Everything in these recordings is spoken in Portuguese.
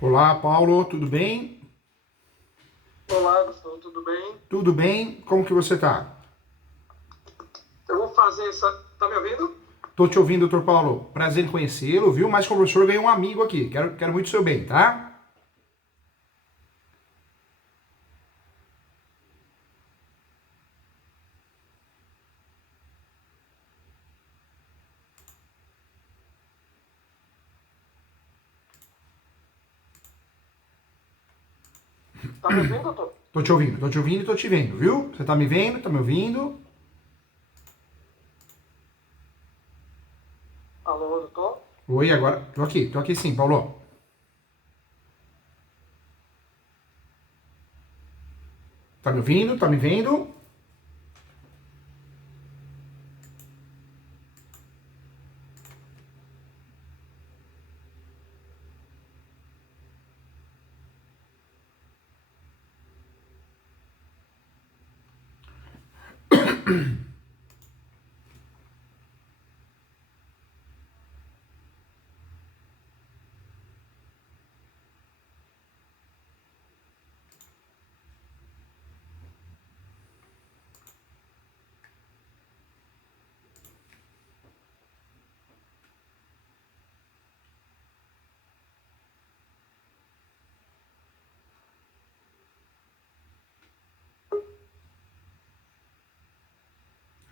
Olá, Paulo, tudo bem? Olá, Gustavo, tudo bem? Tudo bem? Como que você tá? Eu vou fazer essa. Tá me ouvindo? Tô te ouvindo, doutor Paulo. Prazer em conhecê-lo, viu? Mas como professor, ganhei um amigo aqui. Quero muito o seu bem, tá? Tá me ouvindo, doutor? Tô te ouvindo e tô te vendo, viu? Você tá me vendo? Tá me ouvindo? Alô, doutor? Oi, agora. Tô aqui sim, Paulo. Tá me ouvindo? Tá me vendo?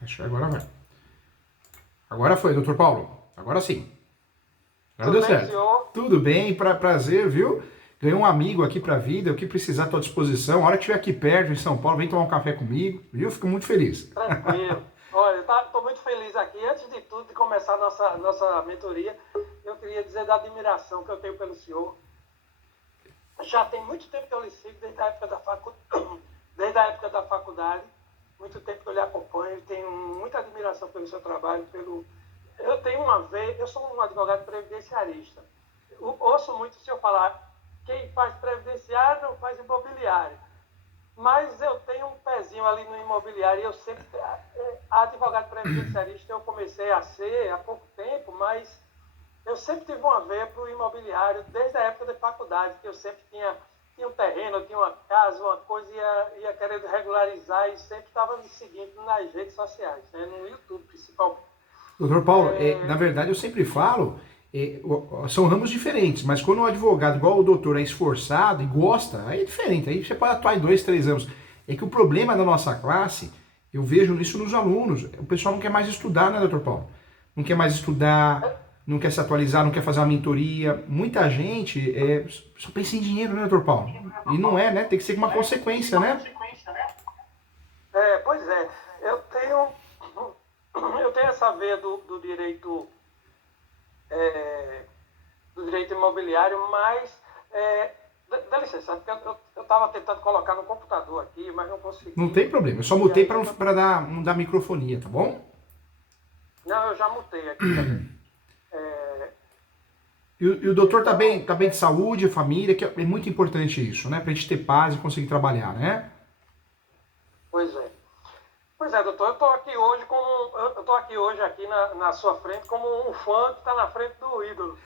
Acho que agora vai. Agora foi, doutor Paulo. Agora sim. Agora Tudo deu bem, certo. senhor? Tudo bem, prazer, viu? Ganhei um amigo aqui pra vida, o que precisar, tô à disposição. A hora que estiver aqui perto, em São Paulo, vem tomar um café comigo, viu? Fico muito feliz. Tranquilo. Olha, estou muito feliz aqui. Antes de tudo, de começar a nossa mentoria, eu queria dizer da admiração que eu tenho pelo senhor. Já tem muito tempo que eu lhe sigo, desde a época desde a época da faculdade. Muito tempo que eu lhe acompanho. Tenho muita admiração pelo seu trabalho, Eu tenho uma vez, eu sou um advogado previdenciarista. Eu ouço muito o senhor falar, quem faz previdenciário não faz imobiliário. Mas eu tenho um pezinho ali no imobiliário e eu sempre. Advogado previdenciarista eu comecei a ser há pouco tempo, mas eu sempre tive uma veia para o imobiliário, desde a época da faculdade, que eu sempre tinha um terreno, tinha uma casa, uma coisa, ia querendo regularizar e sempre estava me seguindo nas redes sociais, né, no YouTube principalmente. Doutor Paulo, na É, verdade eu sempre falo, são ramos diferentes, mas quando um advogado igual o doutor é esforçado e gosta, aí é diferente, aí você pode atuar em 2, 3 anos. É que o problema da nossa classe, eu vejo isso nos alunos, o pessoal não quer mais estudar, né, doutor Paulo? Não quer mais estudar, não quer se atualizar, não quer fazer uma mentoria. Muita gente só pensa em dinheiro, né, doutor Paulo? E não é, né? Tem que ser uma consequência, né? pois é, eu tenho, eu tenho essa veia do direito, é, do direito imobiliário, mas dá licença, porque eu estava tentando colocar no computador aqui, mas não Não consegui. tem problema, eu só E mutei aí para dar, não dar microfonia, tá bom? não, eu já mutei aqui também. É, E o doutor então, tá bem de saúde, família, que é muito importante isso, né? Pra gente ter paz e conseguir trabalhar, né? pois é. Pois é, doutor, eu tô aqui hoje aqui na sua frente como um fã que está na frente do ídolo.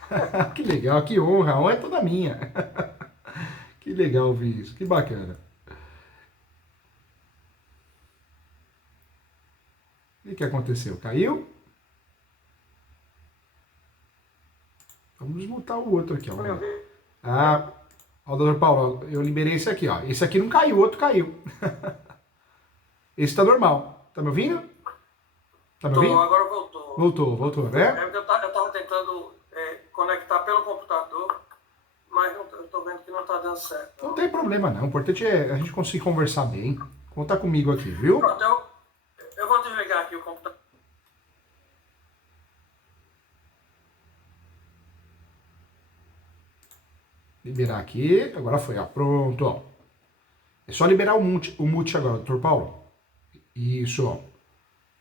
Que legal, que honra, a honra é toda minha. Que legal ouvir isso, que bacana. O que aconteceu? Caiu? Vamos desmutar o outro aqui, ó. Tá me Vamos ver. ouvindo? Ah, ó, doutor Paulo, eu liberei esse aqui, ó. Esse aqui não caiu, o outro caiu. Esse tá normal. Tá me ouvindo? Tá me Tô, ouvindo? agora voltou. Voltou, né? Eu tava tentando conectar pelo computador, mas eu tô vendo que não tá dando certo, Não não. tem problema não. O importante é a gente conseguir conversar bem. Conta comigo aqui, viu? Pronto, eu vou desligar aqui o computador. Liberar aqui, agora foi, ó, pronto, ó. É só liberar o mute agora, doutor Paulo. Isso, ó.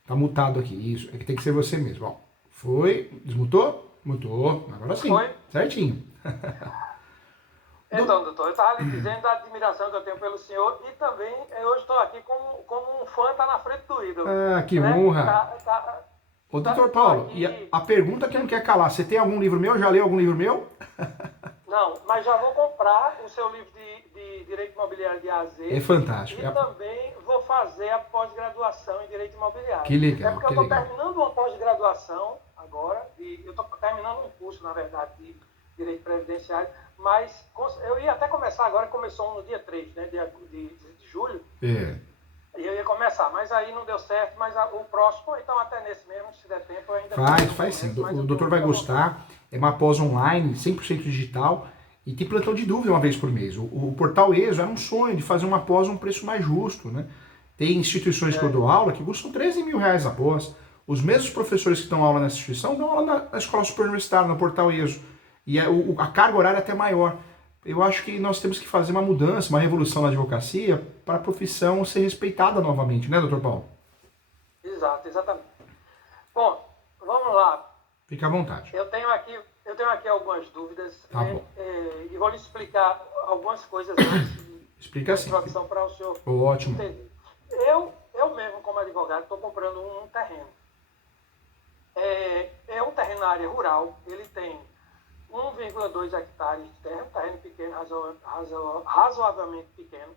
Tá mutado aqui, isso. É que tem que ser você mesmo, ó. Foi, desmutou? Mutou, agora sim, Foi? certinho. Então, doutor, eu estava lhe dizendo da admiração que eu tenho pelo senhor e também hoje estou aqui como um fã está na frente do ídolo. Ah, que né? honra. Ô, doutor Paulo, aqui... e a pergunta que não quer calar, você tem algum livro meu? Já leu algum livro meu? Não, mas já vou comprar o seu livro de Direito Imobiliário de A a Z. É fantástico. E também vou fazer a pós-graduação em Direito Imobiliário. Que legal, É porque eu estou terminando uma pós-graduação agora, eu estou terminando um curso, na verdade, de Direito Previdenciário, mas eu ia até começar agora, começou no dia 3, né, de julho. É. E eu ia começar, mas aí não deu certo, mas o próximo, então até nesse mesmo, se der tempo, eu ainda... Faz sim. O doutor vai gostar. É uma pós online, 100% digital, e tem plantão de dúvida uma vez por mês. O Portal ESO era um sonho de fazer uma pós a um preço mais justo, né? Tem instituições que eu dou aula que custam 13 mil reais a pós. Os mesmos professores que dão aula nessa instituição dão aula na Escola Superior Universitária, no Portal ESO. E a carga horária é até maior. Eu acho que nós temos que fazer uma mudança, uma revolução na advocacia para a profissão ser respeitada novamente, né, doutor Paulo? Exato, exatamente. Bom, vamos lá. Fique à vontade. Eu tenho aqui algumas dúvidas. Tá bom. E vou lhe explicar algumas coisas antes. Explica assim. Introdução para o senhor Ótimo. entender. Eu mesmo, como advogado, estou comprando um terreno. É um terreno na área rural. Ele tem 1,2 hectares de terra, um terreno pequeno, razoavelmente pequeno.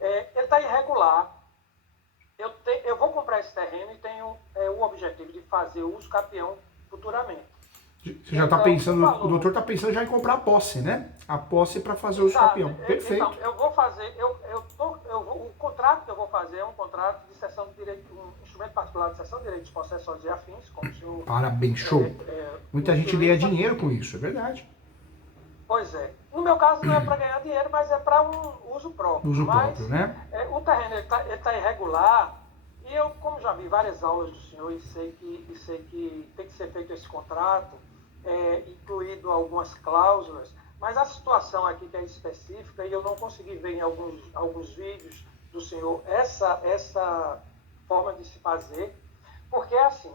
Ele está irregular. Eu vou comprar esse terreno e tenho o objetivo de fazer uso capião futuramente. Você já está pensando, o doutor está pensando já em comprar a posse, né? A posse para fazer uso capião. Perfeito. Então, eu vou fazer, o contrato que eu vou fazer é um contrato de cessão de direito, um instrumento particular de cessão de direitos possessórios e afins, como o senhor... Parabéns, show. Muita gente ganha dinheiro com isso, é verdade. Pois é. No meu caso não é para ganhar dinheiro, mas é para um uso próprio. Uso próprio, né? O terreno ele tá irregular e eu, como já vi várias aulas do senhor e sei que tem que ser feito esse contrato, incluído algumas cláusulas, mas a situação aqui que é específica e eu não consegui ver em alguns vídeos do senhor essa forma de se fazer, porque assim,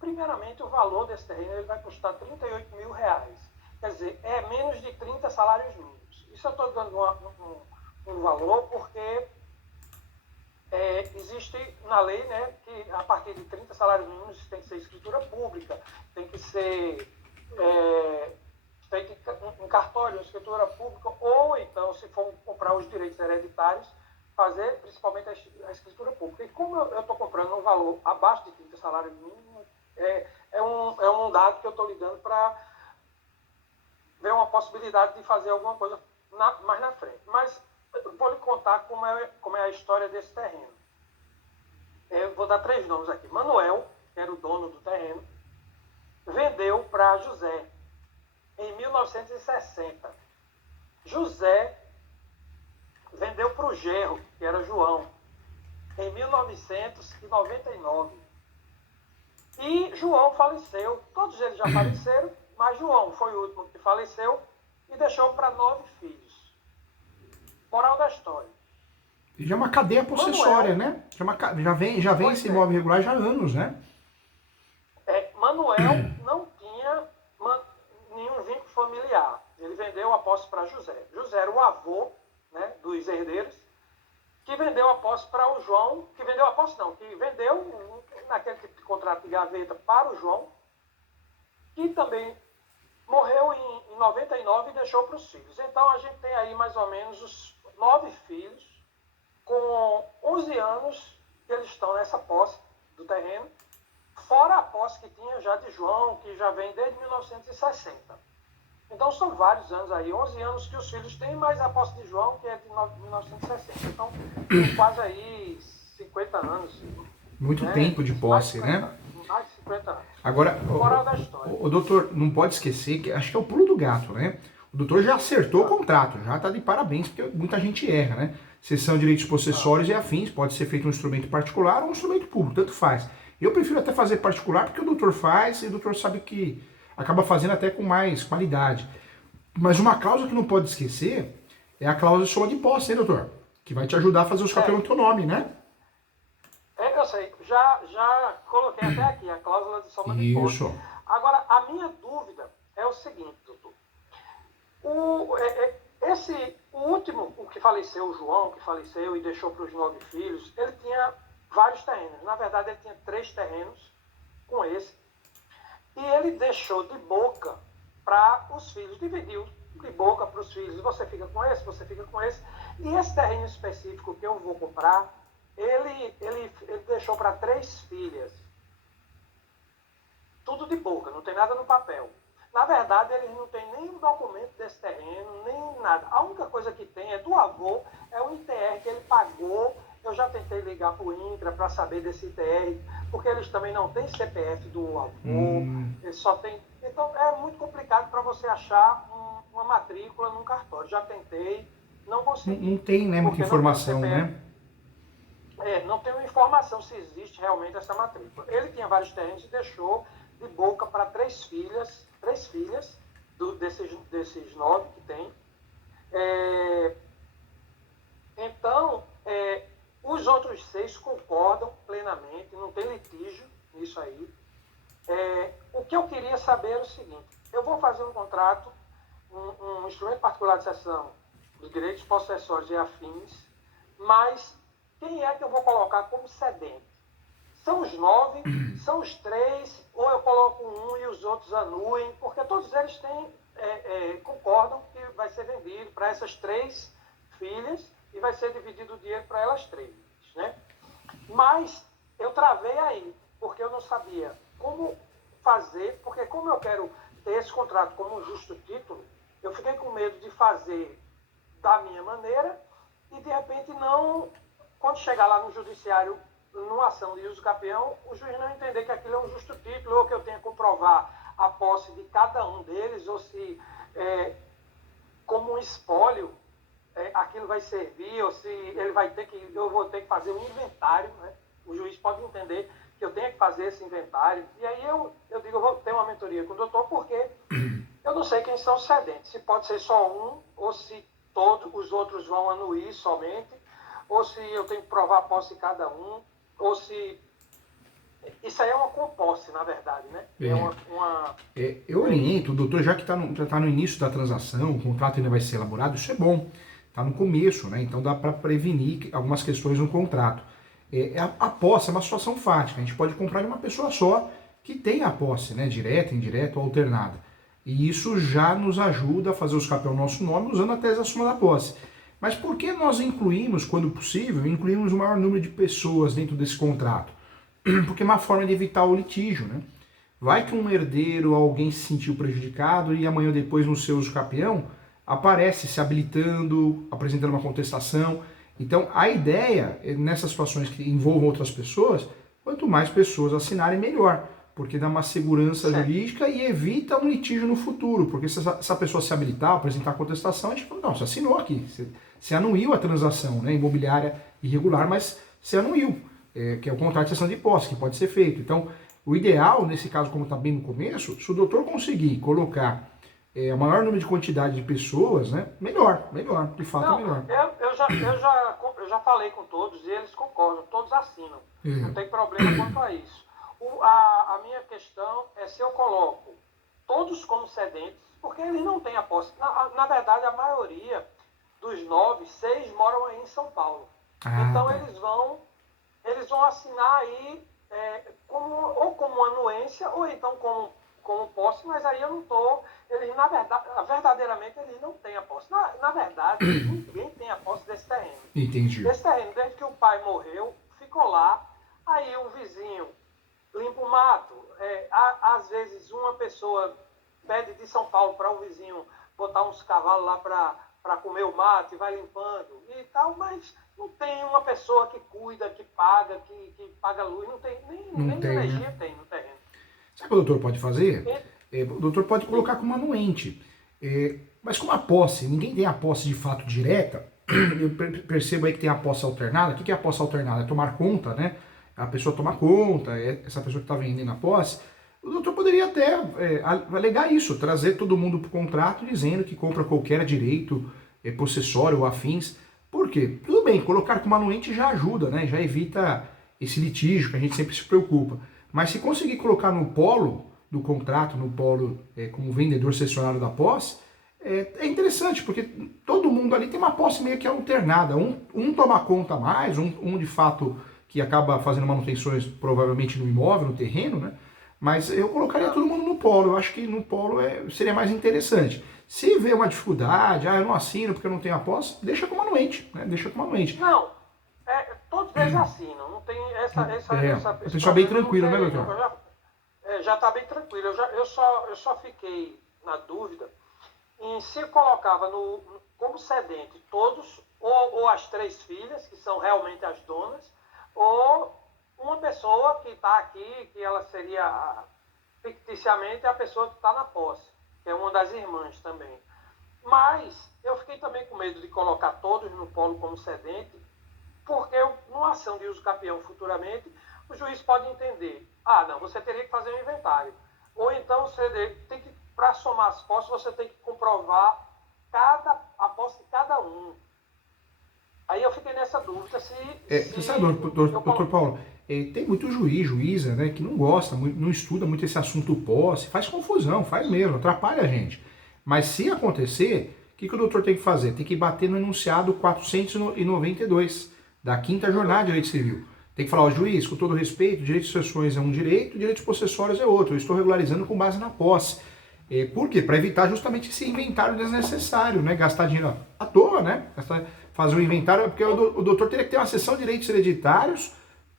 primeiramente o valor desse terreno ele vai custar 38 mil reais, quer dizer, é menos de 30 salários mínimos. Isso eu estou dando um valor porque existe na lei, né, que a partir de 30 salários mínimos tem que ser escritura pública, tem que ser feito em cartório, escritura pública, ou então, se for comprar os direitos hereditários, fazer principalmente a escritura pública. E como eu estou comprando um valor abaixo de 30 salários mínimos, é um dado que eu estou lhe dando para ver uma possibilidade de fazer alguma coisa mais na frente. Mas vou lhe contar como é a história desse terreno. Eu vou dar 3 nomes aqui. Manuel, que era o dono do terreno, vendeu para José em 1960. José vendeu para o genro, que era João, em 1999. E João faleceu. Todos eles já faleceram, mas João foi o último que faleceu e deixou para 9 filhos. Moral da história. Já é uma cadeia possessória, né? Já vem esse imóvel irregular já há anos, né? Manuel não tinha nenhum vínculo familiar. Ele vendeu a posse para José. José era o avô, né, dos herdeiros, que vendeu a posse para o João, que vendeu naquele tipo de contrato de gaveta para o João, que também morreu em 99 e deixou para os filhos. Então a gente tem aí mais ou menos os 9 filhos, com 11 anos que eles estão nessa posse do terreno, fora a posse que tinha já de João, que já vem desde 1960. Então são vários anos aí, 11 anos que os filhos têm, mais a posse de João, que é de 1960. Então tem quase aí 50 anos. Muito tempo de posse, né? Mais de 50 anos. Agora, o doutor, não pode esquecer que acho que é o pulo do gato, né? O doutor já acertou o contrato, já está de parabéns, porque muita gente erra, né? Cessão de direitos possessórios e afins, pode ser feito um instrumento particular ou um instrumento público, tanto faz. Eu prefiro até fazer particular porque o doutor faz e o doutor sabe que acaba fazendo até com mais qualidade. Mas uma cláusula que não pode esquecer é a cláusula de soma de posse, hein, doutor? Que vai te ajudar a fazer os capião no teu nome, né? Eu sei, já coloquei até aqui a cláusula de soma de posse. Isso. Agora, a minha dúvida é o seguinte, doutor. O último, o que faleceu, o João, que faleceu e deixou para os 9 filhos, ele tinha vários terrenos. Na verdade, ele tinha 3 terrenos com esse. E ele deixou de boca para os filhos, dividiu de boca para os filhos. Você fica com esse, você fica com esse. E esse terreno específico que eu vou comprar, ele deixou para 3 filhas. Tudo de boca, não tem nada no papel. Na verdade, eles não têm nenhum documento desse terreno, nem nada. A única coisa que tem é do avô, é o ITR que ele pagou. Eu já tentei ligar para o INCRA para saber desse ITR, porque eles também não têm CPF do avô, eles só têm... Então, é muito complicado para você achar uma matrícula num cartório. Já tentei, não consegui. Não tem, né, muita informação, né? Não tem informação se existe realmente essa matrícula. Ele tinha vários terrenos e deixou de boca para 3 filhas desses 9 que tem. Então, os outros 6 concordam plenamente, não tem litígio nisso aí. O que eu queria saber era o seguinte: eu vou fazer um contrato, um instrumento particular de cessão dos direitos possessórios e afins, mas quem é que eu vou colocar como cedente? São os 9, são os 3, ou eu coloco um e os outros anuem, porque todos eles concordam que vai ser vendido para essas 3 filhas e vai ser dividido o dinheiro para elas 3, né? Mas eu travei aí, porque eu não sabia como fazer, porque como eu quero ter esse contrato como um justo título, eu fiquei com medo de fazer da minha maneira e de repente não, quando chegar lá no judiciário, numa ação de uso capião, o juiz não entender que aquilo é um justo título, ou que eu tenha que comprovar a posse de cada um deles, ou se, como um espólio, aquilo vai servir, ou se eu vou ter que fazer um inventário, né? O juiz pode entender que eu tenho que fazer esse inventário. E aí eu digo, eu vou ter uma mentoria com o doutor, porque eu não sei quem são os cedentes. Se pode ser só um, ou se todos os outros vão anuir somente, ou se eu tenho que provar a posse de cada um, ou se... Isso aí é uma composse, na verdade, né? Eu oriento, o doutor, já que está no início da transação, o contrato ainda vai ser elaborado, isso é bom. Está no começo, né? Então dá para prevenir algumas questões no contrato. A posse é uma situação fática. A gente pode comprar de uma pessoa só que tem a posse, né? Direta, indireta ou alternada. E isso já nos ajuda a fazer os capéus no nosso nome usando a tese da soma da posse. Mas por que nós incluímos, quando possível, incluímos o maior número de pessoas dentro desse contrato? Porque é uma forma de evitar o litígio, né? Vai que um herdeiro, alguém se sentiu prejudicado e amanhã depois no seu uso capião aparece se habilitando, apresentando uma contestação. Então a ideia, nessas situações que envolvam outras pessoas, quanto mais pessoas assinarem, melhor. Porque dá uma segurança jurídica e evita um litígio no futuro. Porque se essa pessoa se habilitar, apresentar contestação, a gente fala, não, você assinou aqui, você anuiu a transação, né, imobiliária irregular, mas você anuiu, que é o contrato de cessão de posse, que pode ser feito. Então, o ideal, nesse caso, como está bem no começo, se o doutor conseguir colocar o maior número de quantidade de pessoas, né, melhor, de fato é melhor. Eu já falei com todos e eles concordam, todos assinam. Não tem problema quanto a isso. A minha questão é se eu coloco todos como cedentes, porque eles não têm a posse. Na verdade, a maioria dos 9, 6 moram aí em São Paulo. Então eles vão assinar aí ou como anuência, ou então como posse, mas aí eu não estou... verdadeiramente, eles não têm a posse. Na verdade, ninguém tem a posse desse terreno. Entendi. Desse terreno, desde que o pai morreu, ficou lá, aí o vizinho limpa o mato. Às vezes, uma pessoa pede de São Paulo para o vizinho botar uns cavalos lá para comer o mato e vai limpando e tal, mas não tem uma pessoa que cuida, que paga luz, não tem, nem energia, né? Tem no terreno. Sabe o que o doutor pode fazer? O doutor pode colocar como anuente. Mas como a posse, ninguém tem a posse de fato direta, eu percebo aí que tem a posse alternada. O que é a posse alternada? É tomar conta, né? A pessoa toma conta, essa pessoa que está vendendo a posse, O doutor poderia até alegar isso, trazer todo mundo para o contrato dizendo que compra qualquer direito possessório ou afins. Por quê? Tudo bem, colocar como anuente já ajuda, né? Já evita esse litígio que a gente sempre se preocupa. Mas se conseguir colocar no polo do contrato, no polo como vendedor cessionário da posse, é interessante, porque todo mundo ali tem uma posse meio que alternada. Um toma conta mais, um de fato que acaba fazendo manutenções provavelmente no imóvel, no terreno, né? Mas eu colocaria todo mundo no polo. Eu acho que no polo seria mais interessante. Se vê uma dificuldade, eu não assino porque eu não tenho a posse, deixa como anuente, né? Deixa como anuente. Não, todos eles assinam, não tem O pessoal bem tranquilo, né, tem, doutor? já está bem tranquilo. Eu só fiquei na dúvida em se eu colocava como cedente todos, ou as três filhas, que são realmente as donas, ou uma pessoa que está aqui, que ela seria ficticiamente a pessoa que está na posse, que é uma das irmãs também. Mas eu fiquei também com medo de colocar todos no polo como cedente, porque numa ação de uso capião futuramente, o juiz pode entender, não, você teria que fazer um inventário. Ou então, para somar as posses, você tem que comprovar a posse de cada um. Aí eu fiquei nessa dúvida Você sabe, doutor Paulo, tem muito juíza, né, que não gosta, não estuda muito esse assunto posse, faz confusão, faz mesmo, atrapalha a gente. Mas se acontecer, o que o doutor tem que fazer? Tem que bater no enunciado 492 da quinta jornada de direito civil. Tem que falar, juiz, com todo respeito, direito de sucessões é um direito, direitos possessórios é outro. Eu estou regularizando com base na posse. Por quê? Para evitar justamente esse inventário desnecessário, né? Gastar dinheiro à toa, né? Fazer um inventário, porque o doutor teria que ter uma sessão de direitos hereditários,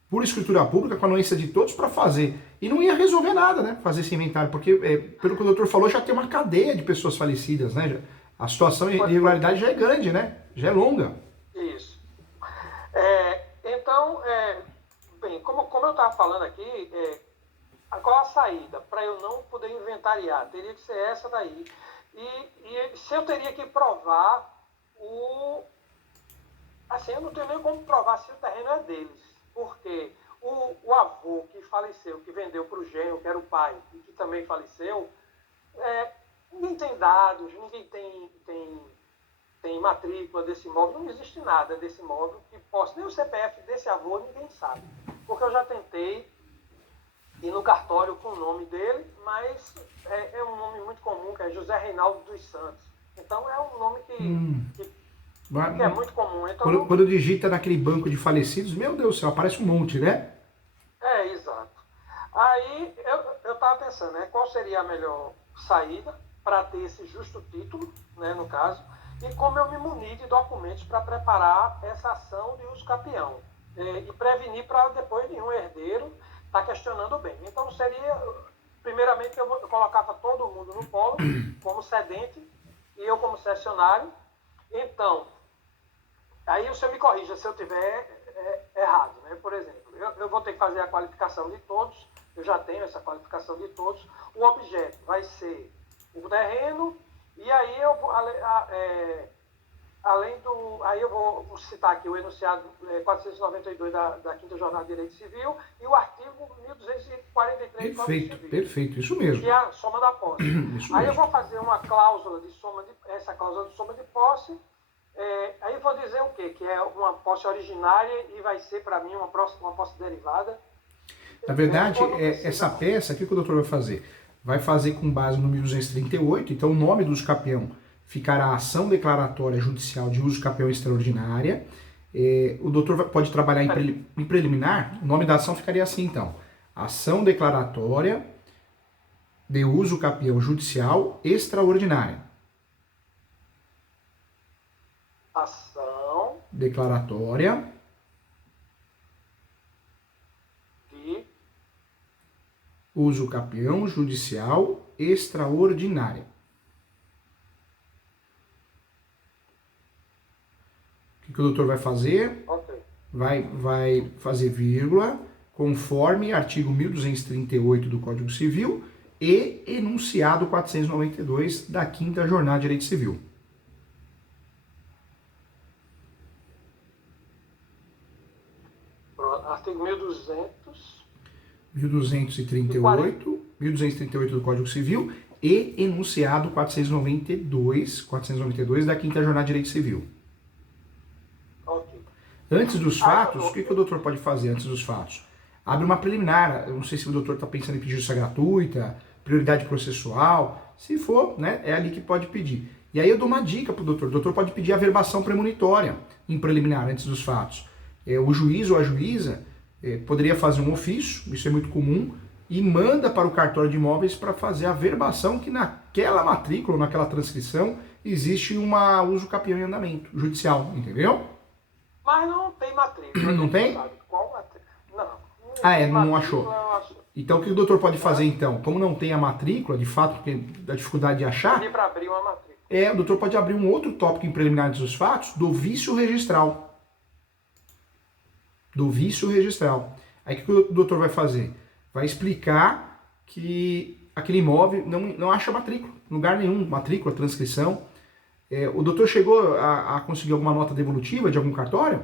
por escritura pública, com a anuência de todos, para fazer. E não ia resolver nada, né? Fazer esse inventário, porque, pelo que o doutor falou, já tem uma cadeia de pessoas falecidas, né? A situação de irregularidade já é grande, né? Já é longa. Isso. Então, bem, como eu estava falando aqui, qual a saída? Para eu não poder inventariar, teria que ser essa daí. E se eu teria que provar assim, eu não tenho nem como provar se o terreno é deles, porque o avô que faleceu, que vendeu para o genro, que era o pai, e que também faleceu, ninguém tem dados, ninguém tem matrícula desse imóvel, não existe nada desse imóvel que possa, nem o CPF desse avô ninguém sabe, porque eu já tentei ir no cartório com o nome dele, mas é um nome muito comum, que é José Reinaldo dos Santos. Então é um nome que é muito comum. Então, quando digita naquele banco de falecidos, meu Deus do céu, aparece um monte, né? Exato. Aí eu estava pensando, qual seria a melhor saída para ter esse justo título, né, no caso, e como eu me munir de documentos para preparar essa ação de uso capião. E prevenir para depois nenhum herdeiro estar questionando bem. Então primeiramente eu colocava todo mundo no polo como cedente e eu como cessionário. Então, aí o senhor me corrija se eu tiver errado, né? Por exemplo, eu vou ter que fazer a qualificação de todos, eu já tenho essa qualificação de todos, o objeto vai ser o terreno, e aí eu vou, aí eu vou citar aqui o enunciado 492 da Quinta Jornada de Direito Civil e o artigo 1243 do Código Civil. Perfeito, isso mesmo. Que é a soma da posse. Aí eu vou fazer uma cláusula de soma essa cláusula de soma de posse. Aí eu vou dizer o quê? Que é uma posse originária e vai ser para mim uma posse derivada. Na verdade, essa peça, o que o doutor vai fazer? Vai fazer com base no 1238, então o nome do uso capião ficará ação declaratória judicial de uso capião extraordinária. O doutor pode trabalhar em preliminar, o nome da ação ficaria assim então. Ação declaratória de uso capião judicial extraordinária. Ação declaratória de uso capião judicial extraordinária. O que o doutor vai fazer? Okay. Vai fazer vírgula, conforme artigo 1238 do Código Civil e enunciado 492 da Quinta Jornada de Direito Civil. Artigo 1200. 1238 1238 do Código Civil e enunciado 492 da Quinta Jornada de Direito Civil. Ok. Antes dos fatos, o que o doutor pode fazer antes dos fatos? Abre uma preliminar. Eu não sei se o doutor está pensando em pedir justiça gratuita, prioridade processual. Se for, né, é ali que pode pedir. E aí eu dou uma dica para o doutor. O doutor pode pedir a verbação premonitória em preliminar antes dos fatos. O juiz ou a juíza poderia fazer um ofício, isso é muito comum, e manda para o cartório de imóveis para fazer a verbação que naquela matrícula, naquela transcrição, existe uma uso capião em andamento judicial, entendeu? Mas não tem matrícula. Não tem? Sabe qual matrícula? Não. Não achou. Então o que o doutor pode fazer então? Como não tem a matrícula, de fato, porque da dificuldade de achar, Pedir para abrir uma matrícula. o doutor pode abrir um outro tópico em preliminares dos fatos do vício registral. Do vício registral. Aí o que o doutor vai fazer? Vai explicar que aquele imóvel não acha matrícula, em lugar nenhum, matrícula, transcrição. O doutor chegou a conseguir alguma nota devolutiva de algum cartório?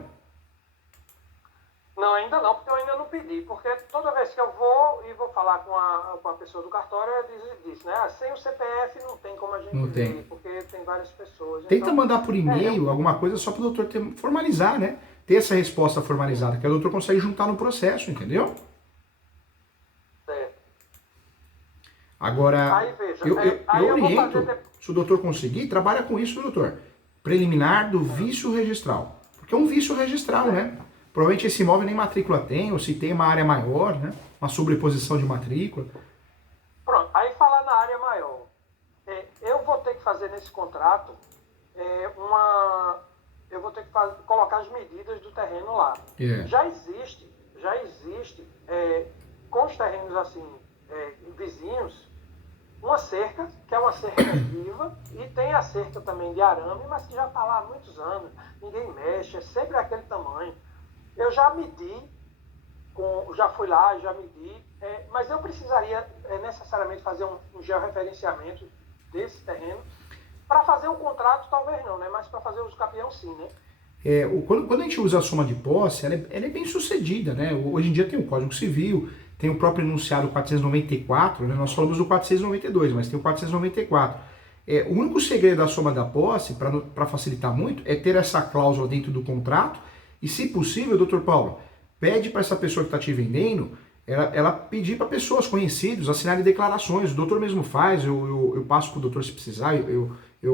Não, ainda não, porque eu ainda não pedi. Porque toda vez que eu vou falar com a pessoa do cartório, ela diz, né? Sem o CPF não tem como a gente ver, porque tem várias pessoas. Tenta mandar por e-mail alguma coisa só para o doutor formalizar, né? Ter essa resposta formalizada, que o doutor consegue juntar no processo, entendeu? Certo. Agora, Aí, veja, eu oriento, fazer... se o doutor conseguir, trabalha com isso, doutor. Preliminar do vício registral. Porque é um vício registral, né? Provavelmente esse imóvel nem matrícula tem, ou se tem uma área maior, né? Uma sobreposição de matrícula. Pronto, aí falar na área maior. Eu vou ter que fazer nesse contrato eu vou ter que colocar as medidas do terreno lá. Já existe com os terrenos assim, vizinhos, uma cerca, que é uma cerca viva, e tem a cerca também de arame, mas que já está lá há muitos anos, ninguém mexe, é sempre aquele tamanho. Eu já medi, já fui lá, já medi, mas eu precisaria necessariamente fazer um georreferenciamento desse terreno. Para fazer o contrato, talvez não, né? Mas para fazer o uso capião, sim, né? Quando a gente usa a soma de posse, ela é bem sucedida, né? Hoje em dia tem o Código Civil, tem o próprio enunciado 494, né? Nós falamos do 492, mas tem o 494. O único segredo da soma da posse, para facilitar muito, é ter essa cláusula dentro do contrato e, se possível, doutor Paulo, pede para essa pessoa que está te vendendo, ela pedir para pessoas conhecidas assinarem declarações. O doutor mesmo faz, eu passo para o doutor se precisar, eu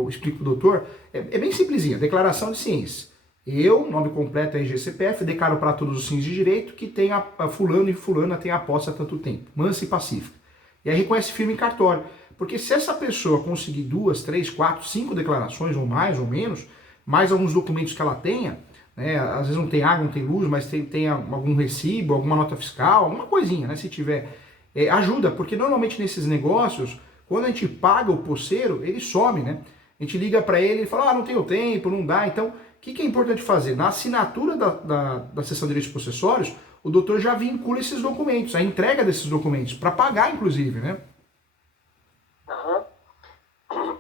explico para o doutor. É bem simplesinha, declaração de ciência. Eu, nome completo é RG-CPF, declaro para todos os fins de direito que tem a fulano e fulana tem a posse há tanto tempo, mansa e pacífica. E aí reconhece firme em cartório. Porque se essa pessoa conseguir 2, 3, 4, 5 declarações, ou mais ou menos, mais alguns documentos que ela tenha, né, às vezes não tem água, não tem luz, mas tem algum recibo, alguma nota fiscal, alguma coisinha, né, se tiver, ajuda, porque normalmente nesses negócios, quando a gente paga o posseiro, ele some, né? A gente liga para ele e fala, não tenho tempo, não dá. Então, o que é importante fazer? Na assinatura da sessão de direitos possessórios, o doutor já vincula esses documentos, a entrega desses documentos, para pagar, inclusive, né?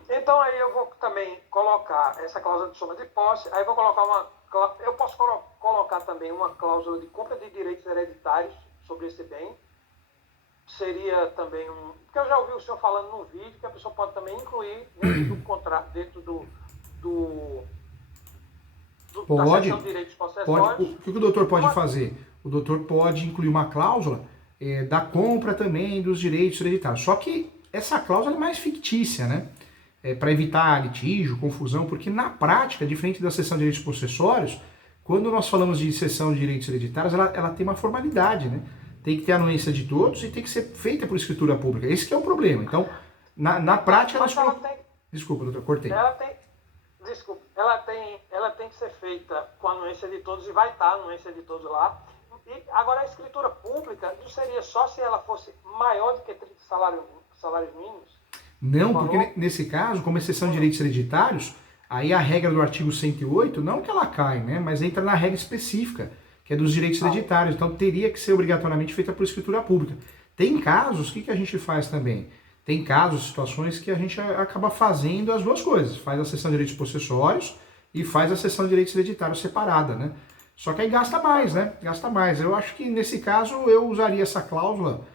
Então, aí eu vou também colocar essa cláusula de soma de posse, aí eu vou colocar eu posso colocar também uma cláusula de compra de direitos hereditários sobre esse bem. Seria também porque eu já ouvi o senhor falando no vídeo, que a pessoa pode também incluir dentro do contrato, dentro da seção de direitos possessórios. Pode. O que o doutor pode fazer? O doutor pode incluir uma cláusula da compra também dos direitos hereditários. Só que essa cláusula é mais fictícia, né? Para evitar litígio, confusão, porque na prática, diferente da cessão de direitos possessórios, quando nós falamos de cessão de direitos hereditários, ela tem uma formalidade, né? Tem que ter a anuência de todos e tem que ser feita por escritura pública. Esse que é o problema. Então, na prática, Desculpa, doutor, cortei. Ela tem que ser feita com a anuência de todos e vai estar a anuência de todos lá. E agora a escritura pública não seria só se ela fosse maior do que 30 salários mínimos? Não, porque nesse caso, como exceção de direitos hereditários, aí a regra do artigo 108, não que ela cai, né? Mas entra na regra específica, que é dos direitos hereditários. Então teria que ser obrigatoriamente feita por escritura pública. Tem casos, o que a gente faz também? Tem casos, situações que a gente acaba fazendo as duas coisas. Faz a cessão de direitos possessórios e faz a cessão de direitos hereditários separada, né? Só que aí gasta mais, né? Gasta mais. Eu acho que nesse caso eu usaria essa cláusula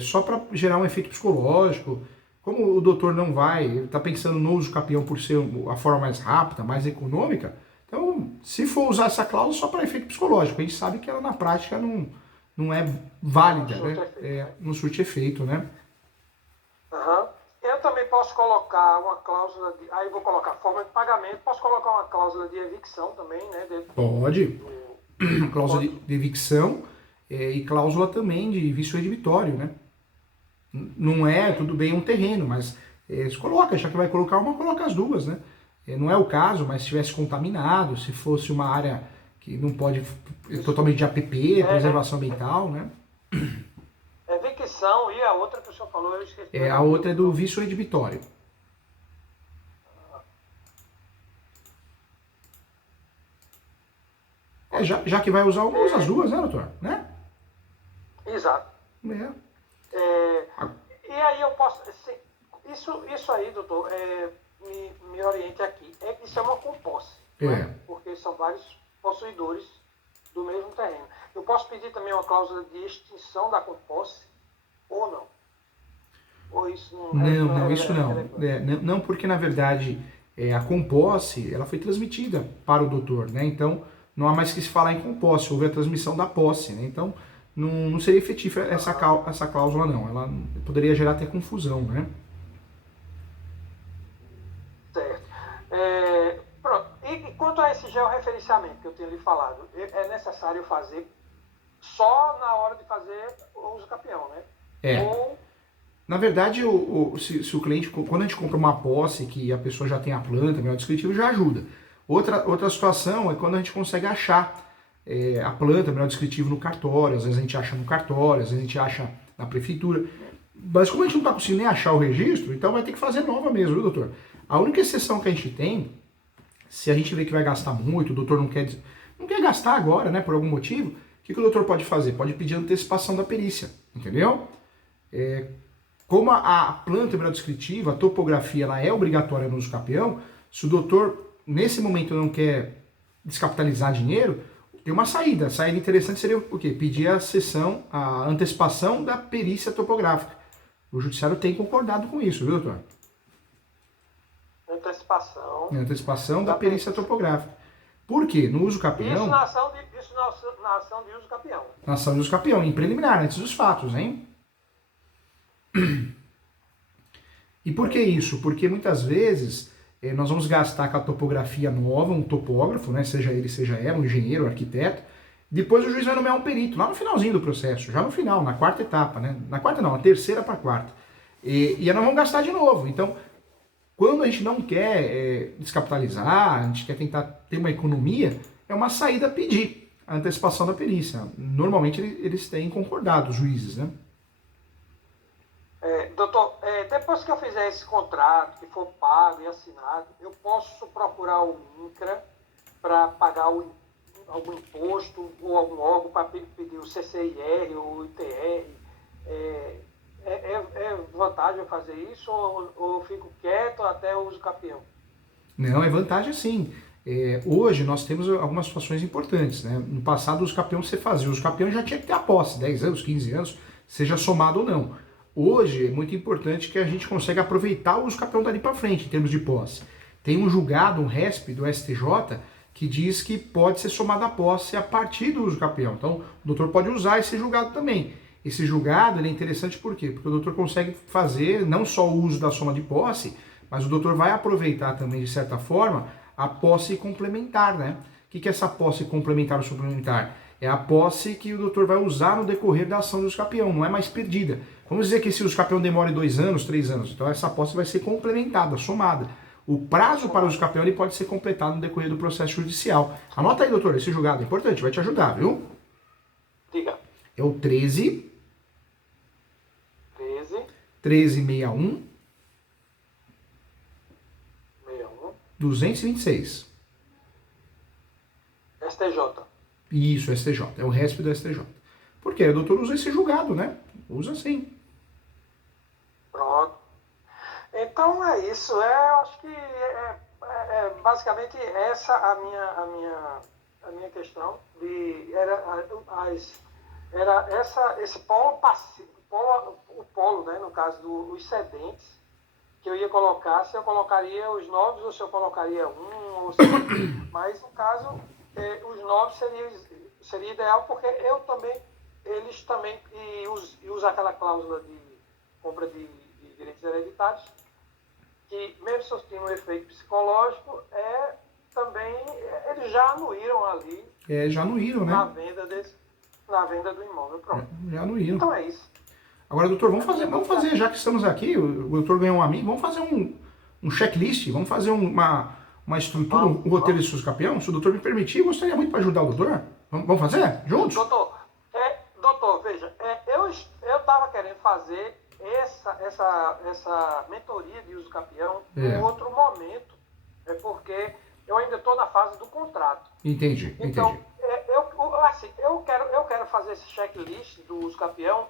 só para gerar um efeito psicológico. Como o doutor não vai, ele está pensando no uso capião por ser a forma mais rápida, mais econômica, então, se for usar essa cláusula só para efeito psicológico, a gente sabe que ela na prática não é válida, né? Não surte efeito, né? Uhum. Eu também posso colocar uma cláusula de. Aí vou colocar forma de pagamento, posso colocar uma cláusula de evicção também, né? Pode. Cláusula de evicção e cláusula também de vício redivitório, né? Não é, tudo bem, um terreno, mas se coloca, já que vai colocar uma, coloca as duas, né? Não é o caso, mas se estivesse contaminado, se fosse uma área que não pode, totalmente de APP, preservação ambiental, né? Evicção e a outra que o senhor falou, eu esqueci. A outra é do vício redivitório. Já que vai usar uma, usa as duas, né, doutor? Né? Exato. E aí eu posso. Isso aí, doutor, me oriente aqui. Isso é uma composse. Né? Porque são vários possuidores do mesmo terreno. Eu posso pedir também uma cláusula de extinção da composse ou não? Ou isso não? Isso não. Não, porque na verdade a composse ela foi transmitida para o doutor, né? Então não há mais que se falar em composse, houve a transmissão da posse, né? Então não seria efetiva essa cláusula não. Ela poderia gerar até confusão, né? Certo. Pronto. E quanto a esse georreferenciamento que eu tinha lhe falado, é necessário fazer só na hora de fazer o uso capião, né? Ou... Na verdade, se o cliente, quando a gente compra uma posse que a pessoa já tem a planta, melhor descritivo, já ajuda. Outra situação é quando a gente consegue achar a planta, melhor descritivo no cartório, às vezes a gente acha no cartório, às vezes a gente acha na prefeitura. Mas como a gente não está conseguindo nem achar o registro, então vai ter que fazer nova mesmo, viu, doutor? A única exceção que a gente tem, se a gente vê que vai gastar muito, o doutor não quer gastar agora, né, por algum motivo, o que o doutor pode fazer? Pode pedir antecipação da perícia, entendeu? Como a planta descritiva, a topografia, ela é obrigatória no uso capião, se o doutor, nesse momento, não quer descapitalizar dinheiro, tem uma saída. A saída interessante seria o quê? Pedir a antecipação da perícia topográfica. O judiciário tem concordado com isso, viu, doutor? Antecipação da perícia topográfica. Por quê? No uso capião... Isso na ação de uso capião. Na ação de uso capião, em preliminar, antes dos fatos, hein? E por que isso? Porque muitas vezes nós vamos gastar com a topografia nova, um topógrafo, né, seja ela, um engenheiro, um arquiteto, depois o juiz vai nomear um perito, lá no finalzinho do processo, já no final, na quarta etapa, né? Na quarta não, na terceira para a quarta. E nós vamos gastar de novo. Então, quando a gente não quer descapitalizar, a gente quer tentar ter uma economia, é uma saída a pedir a antecipação da perícia. Normalmente eles têm concordado, os juízes, né? Doutor, depois que eu fizer esse contrato, que for pago e assinado, eu posso procurar o INCRA para pagar algum imposto ou algum órgão para pedir o CCIR ou o ITR? É vantagem eu fazer isso ou eu fico quieto até o uso capião? Não, é vantagem sim. Hoje nós temos algumas situações importantes, né? No passado, os capiões você fazia, os capiões já tinha que ter a posse, 10 anos, 15 anos, seja somado ou não. Hoje é muito importante que a gente consiga aproveitar o uso capião dali para frente, em termos de posse. Tem um julgado, um RESP do STJ, que diz que pode ser somada a posse a partir do uso capião. Então, o doutor pode usar esse julgado também. Esse julgado ele é interessante por quê? Porque o doutor consegue fazer não só o uso da soma de posse, mas o doutor vai aproveitar também, de certa forma, a posse complementar, né? O que é essa posse complementar ou suplementar? É a posse que o doutor vai usar no decorrer da ação do uso capião, não é mais perdida. Vamos dizer que esse uso capião demore 2 anos, 3 anos, então essa posse vai ser complementada, somada. O prazo para o uso capião ele pode ser completado no decorrer do processo judicial. Anota aí, doutor, esse julgado é importante, vai te ajudar, viu? Diga. É o 1361 226. STJ. Isso, STJ. É o RESP do STJ. Por quê? O doutor usa esse julgado, né? Usa sim. Pronto. Então é isso. Eu acho que basicamente essa a minha questão. Era esse polo passivo. o polo, né, no caso dos excedentes, que eu ia colocar, se eu colocaria os novos ou se eu colocaria um, ou se... mas no caso, os novos seria ideal, porque eles também usam aquela cláusula de compra de direitos hereditários, que mesmo se tenha um efeito psicológico, também eles já anuíram ali Já anuíram, né? na venda do imóvel. Pronto. Já anuíram. Então é isso. Agora, doutor, vamos fazer, já que estamos aqui, o doutor ganhou um amigo, vamos fazer um checklist, vamos fazer uma estrutura, um roteiro de SUSCampeão. Se o doutor me permitir, eu gostaria muito para ajudar o doutor. Vamos fazer? Juntos? Doutor, veja, eu estava querendo fazer essa mentoria de uso campeão em outro momento, porque eu ainda estou na fase do contrato. Entendi. Então, eu quero fazer esse checklist do uso campeão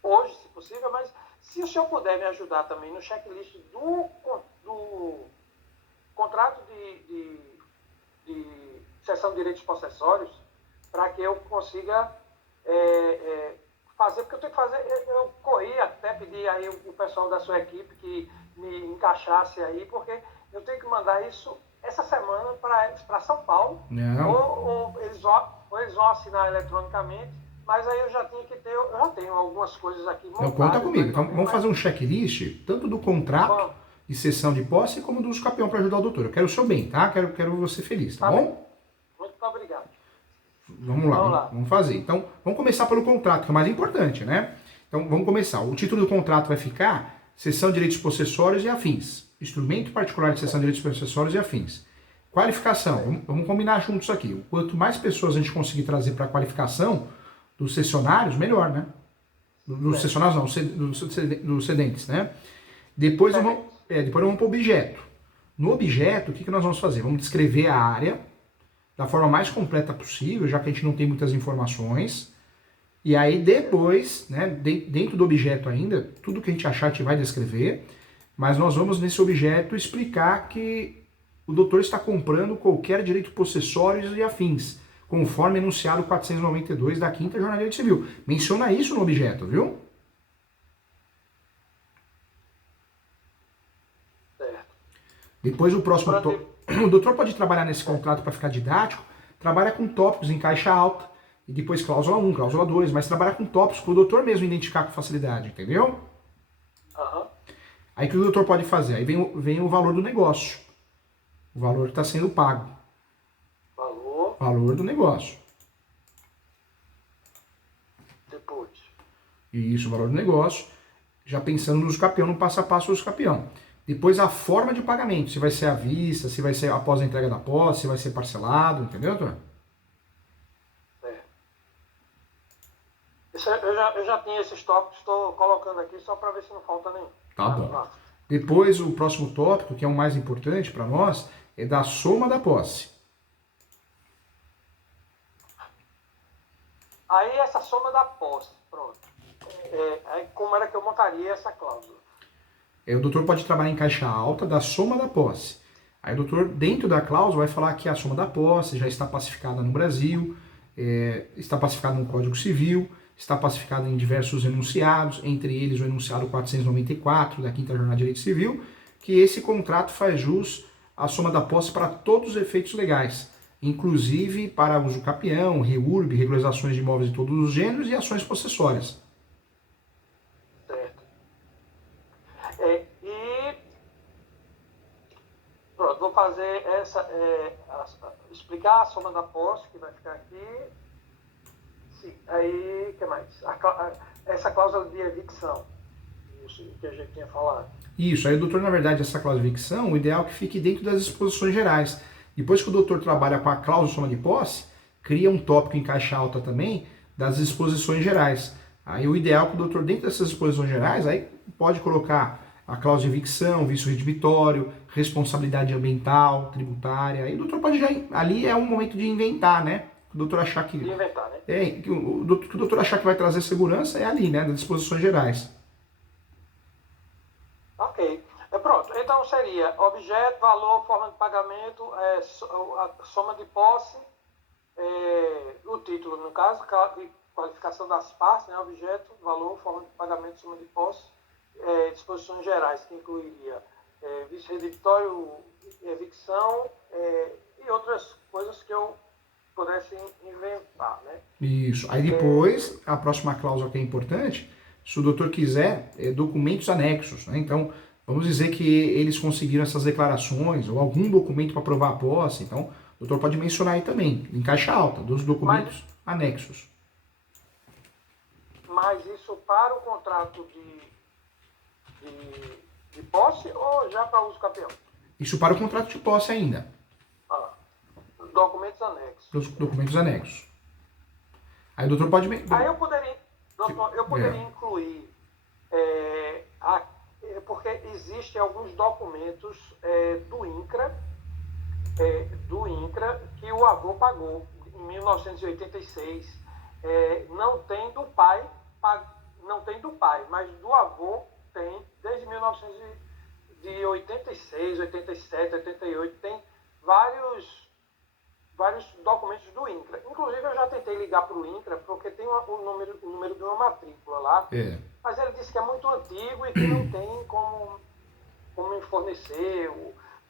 hoje, se possível, mas se o senhor puder me ajudar também no checklist do contrato de cessão de direitos possessórios, para que eu consiga fazer, porque eu tenho que fazer, eu corri até pedir aí o pessoal da sua equipe que me encaixasse aí, porque eu tenho que mandar isso essa semana para São Paulo, ou eles vão assinar eletronicamente, mas aí eu já tenho algumas coisas aqui montadas. Então conta comigo, então vamos fazer um checklist, tanto do contrato de cessão de posse, como do uso campeão para ajudar o doutor. Eu quero o seu bem, tá? Quero você feliz, tá bom? Muito obrigado. Vamos lá. Vamos fazer. Então, vamos começar pelo contrato, que é o mais importante, né? Então, vamos começar. O título do contrato vai ficar cessão de direitos possessórios e afins. Instrumento particular de cessão de direitos possessórios e afins. Qualificação. Vamos combinar juntos aqui. Quanto mais pessoas a gente conseguir trazer para a qualificação dos cessionários, melhor, né? Dos cessionários não, dos cedentes, né? Depois vamos para o objeto. No objeto, o que nós vamos fazer? Vamos descrever a área da forma mais completa possível, já que a gente não tem muitas informações. E aí depois, né, dentro do objeto ainda, tudo que a gente achar a gente vai descrever, mas nós vamos nesse objeto explicar que o doutor está comprando qualquer direito possessório e afins, conforme enunciado 492 da 5ª Jornada de Direito Civil. Menciona isso no objeto, viu? Depois o próximo tópico. O doutor pode trabalhar nesse contrato para ficar didático, trabalha com tópicos em caixa alta, e depois cláusula 1, cláusula 2, mas trabalha com tópicos para o doutor mesmo identificar com facilidade, entendeu? Aí o que o doutor pode fazer? Aí vem o valor do negócio. O valor que está sendo pago. Valor do negócio. Depois. Isso, o valor do negócio. Já pensando no usucapião, no passo a passo do usucapião. Depois a forma de pagamento, se vai ser à vista, se vai ser após a entrega da posse, se vai ser parcelado, entendeu, doutor? Eu já tinha esses tópicos, estou colocando aqui só para ver se não falta nenhum. Tá bom. Depois o próximo tópico, que é o mais importante para nós, é da soma da posse. Aí essa soma da posse, pronto. Aí como era que eu montaria essa cláusula? O doutor pode trabalhar em caixa alta da soma da posse. Aí o doutor, dentro da cláusula, vai falar que a soma da posse já está pacificada no Brasil, está pacificada no Código Civil, está pacificada em diversos enunciados, entre eles o enunciado 494 da 5ª Jornada de Direito Civil, que esse contrato faz jus à soma da posse para todos os efeitos legais, inclusive para uso capião, reurb, regularizações de imóveis de todos os gêneros e ações possessórias. Pronto, vou fazer explicar a soma da posse, que vai ficar aqui. Sim, aí, o que mais? Essa cláusula de evicção, que a gente tinha falado. Isso, aí o doutor, na verdade, essa cláusula de evicção, o ideal é que fique dentro das disposições gerais. Depois que o doutor trabalha com a cláusula de soma de posse, cria um tópico em caixa alta também das disposições gerais. Aí o ideal é que o doutor, dentro dessas disposições gerais, aí pode colocar a cláusula de evicção, vício redibitório, responsabilidade ambiental, tributária. Aí o doutor pode já... Ali é um momento de inventar, né? O doutor achar que... De inventar, né? Que o doutor achar que vai trazer segurança é ali, né? Das disposições gerais. Ok. Pronto. Então seria objeto, valor, forma de pagamento, a soma de posse, o título, no caso, qualificação das partes, né, objeto, valor, forma de pagamento, suma de posse, disposições gerais, que incluiria vício redivitório, evicção e outras coisas que eu pudesse inventar, né? Isso. Aí depois, a próxima cláusula que é importante, se o doutor quiser, documentos anexos, né? Então, vamos dizer que eles conseguiram essas declarações ou algum documento para provar a posse, então o doutor pode mencionar aí também, em caixa alta, dos documentos anexos. Mas isso para o contrato de posse ou já para uso campeão? Isso para o contrato de posse ainda. Documentos anexos. Dos documentos anexos. Aí o doutor pode... Aí eu poderia incluir, porque existem alguns documentos do INCRA que o avô pagou em 1986. Não tem do pai, mas do avô tem desde 1986, 87, 88, tem vários documentos do INCRA. Inclusive, eu já tentei ligar para o INCRA, porque tem o número de uma matrícula lá, mas ele disse que é muito antigo e que não tem como me fornecer.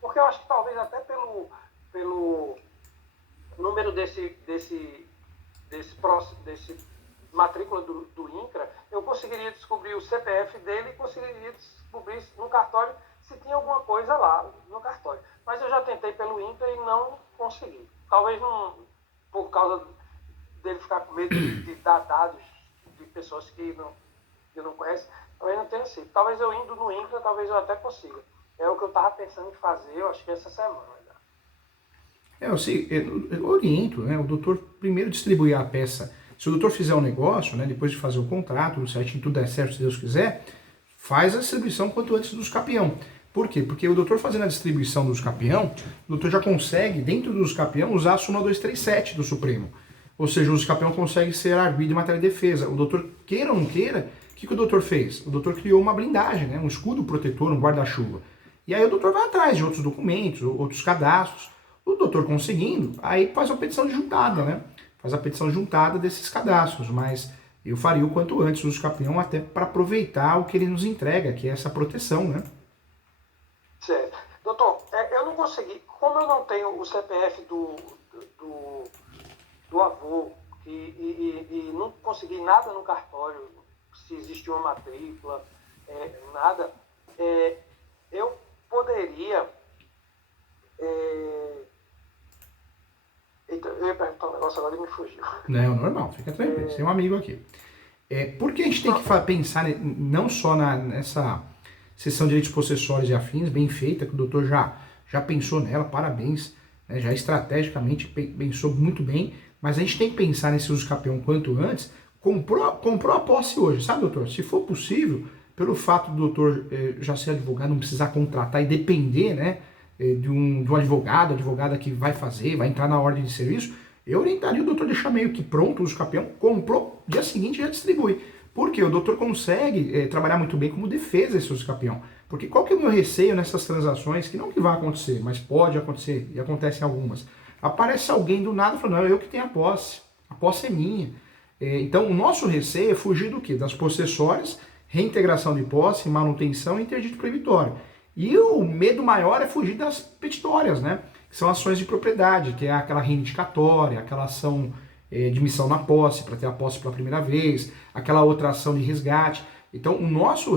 Porque eu acho que talvez até pelo número desse matrícula do INCRA, eu conseguiria descobrir o CPF dele e conseguiria descobrir no cartório se tinha alguma coisa lá no cartório. Mas eu já tentei pelo INCRA e não consegui. Talvez não, por causa dele ficar com medo de dar dados de pessoas que não conhecem, talvez não tenha sido. Talvez eu indo no INCRA, talvez eu até consiga. É o que eu estava pensando em fazer, eu acho que essa semana. Eu oriento, né? O doutor primeiro distribuir a peça. Se o doutor fizer um negócio, né, depois de fazer o contrato, o certinho, tudo der certo, se Deus quiser, faz a distribuição quanto antes dos capião. Por quê? Porque o doutor fazendo a distribuição dos capião, o doutor já consegue, dentro dos capião, usar a súmula 237 do Supremo. Ou seja, os capião conseguem ser arguido em matéria de defesa. O doutor, queira ou não queira, o que o doutor fez? O doutor criou uma blindagem, né, um escudo protetor, um guarda-chuva. E aí o doutor vai atrás de outros documentos, outros cadastros. O doutor conseguindo, aí faz a petição de juntada, né? Faz a petição juntada desses cadastros, mas eu faria o quanto antes o uso capião até para aproveitar o que ele nos entrega, que é essa proteção, né? Certo. Doutor, eu não consegui, como eu não tenho o CPF do avô e não consegui nada no cartório, se existe uma matrícula, nada, eu poderia... Eu ia perguntar um negócio agora e me fugiu. Não, normal, fica tranquilo, tem um amigo aqui. Porque a gente tem que pensar não só nessa sessão de direitos possessórios e afins, bem feita, que o doutor já pensou nela, parabéns, né, já estrategicamente pensou muito bem, mas a gente tem que pensar nesse uso capião quanto antes. Comprou a posse hoje, sabe, doutor? Se for possível, pelo fato do doutor já ser advogado, não precisar contratar e depender, né, de um advogada que vai entrar na ordem de serviço, eu orientaria o doutor deixar meio que pronto o uso capião, comprou, dia seguinte já distribui. Porque o doutor consegue trabalhar muito bem como defesa esse uso capião. Porque qual que é o meu receio nessas transações, que não que vai acontecer, mas pode acontecer, e acontecem algumas. Aparece alguém do nada falando, não, eu que tenho a posse é minha. Então o nosso receio é fugir do quê? Das possessórias, reintegração de posse, manutenção e interdito proibitório. E o medo maior é fugir das petitórias, né? Que são ações de propriedade, que é aquela reivindicatória, aquela ação de missão na posse, para ter a posse pela primeira vez, aquela outra ação de resgate. Então, o nosso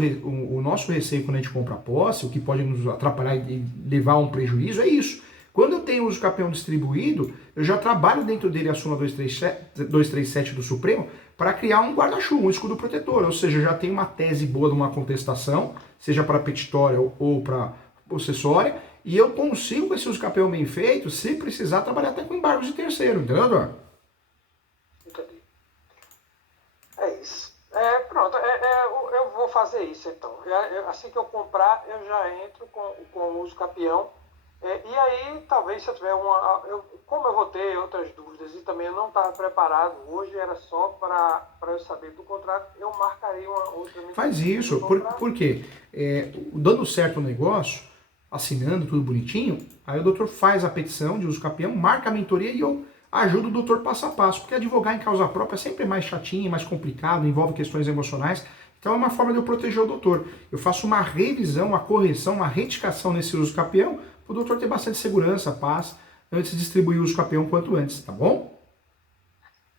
receio quando a gente compra a posse, o que pode nos atrapalhar e levar a um prejuízo, é isso. Quando eu tenho o uso capião distribuído, eu já trabalho dentro dele a súmula 237 do Supremo para criar um guarda-chuva, um escudo protetor. Ou seja, eu já tenho uma tese boa de uma contestação, seja para petitória ou para possessória, e eu consigo, com esse uso capião bem feito, se precisar, trabalhar até com embargos de terceiro, entendeu, Eduardo? Entendi. É isso. Pronto, eu vou fazer isso então. Assim que eu comprar, eu já entro com o uso capião. E aí, talvez, se eu tiver como eu vou ter outras dúvidas e também eu não estava preparado, hoje era só para eu saber do contrato, eu marcarei uma outra... Faz isso, por quê? Dando certo o negócio, assinando tudo bonitinho, aí o doutor faz a petição de uso capião, marca a mentoria e eu ajuda o doutor passo a passo, porque advogar em causa própria é sempre mais chatinho, mais complicado, envolve questões emocionais. Então é uma forma de eu proteger o doutor. Eu faço uma revisão, uma correção, uma retificação nesse uso capião, para o doutor ter bastante segurança, paz, antes de distribuir o uso capião quanto antes, tá bom?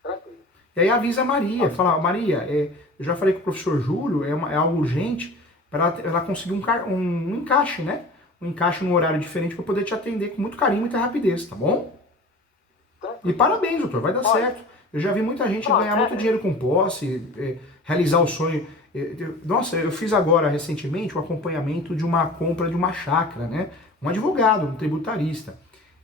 Tranquilo. E aí avisa a Maria, fala, Maria, eu já falei com o professor Júlio, é algo urgente, para ela conseguir um encaixe, né? Um encaixe num horário diferente para poder te atender com muito carinho e muita rapidez, tá bom? E parabéns, doutor, vai dar certo. Eu já vi muita gente ganhar muito dinheiro com posse, realizar o sonho. Nossa, eu fiz agora, recentemente, o acompanhamento de uma compra de uma chácara, né? Um advogado, um tributarista.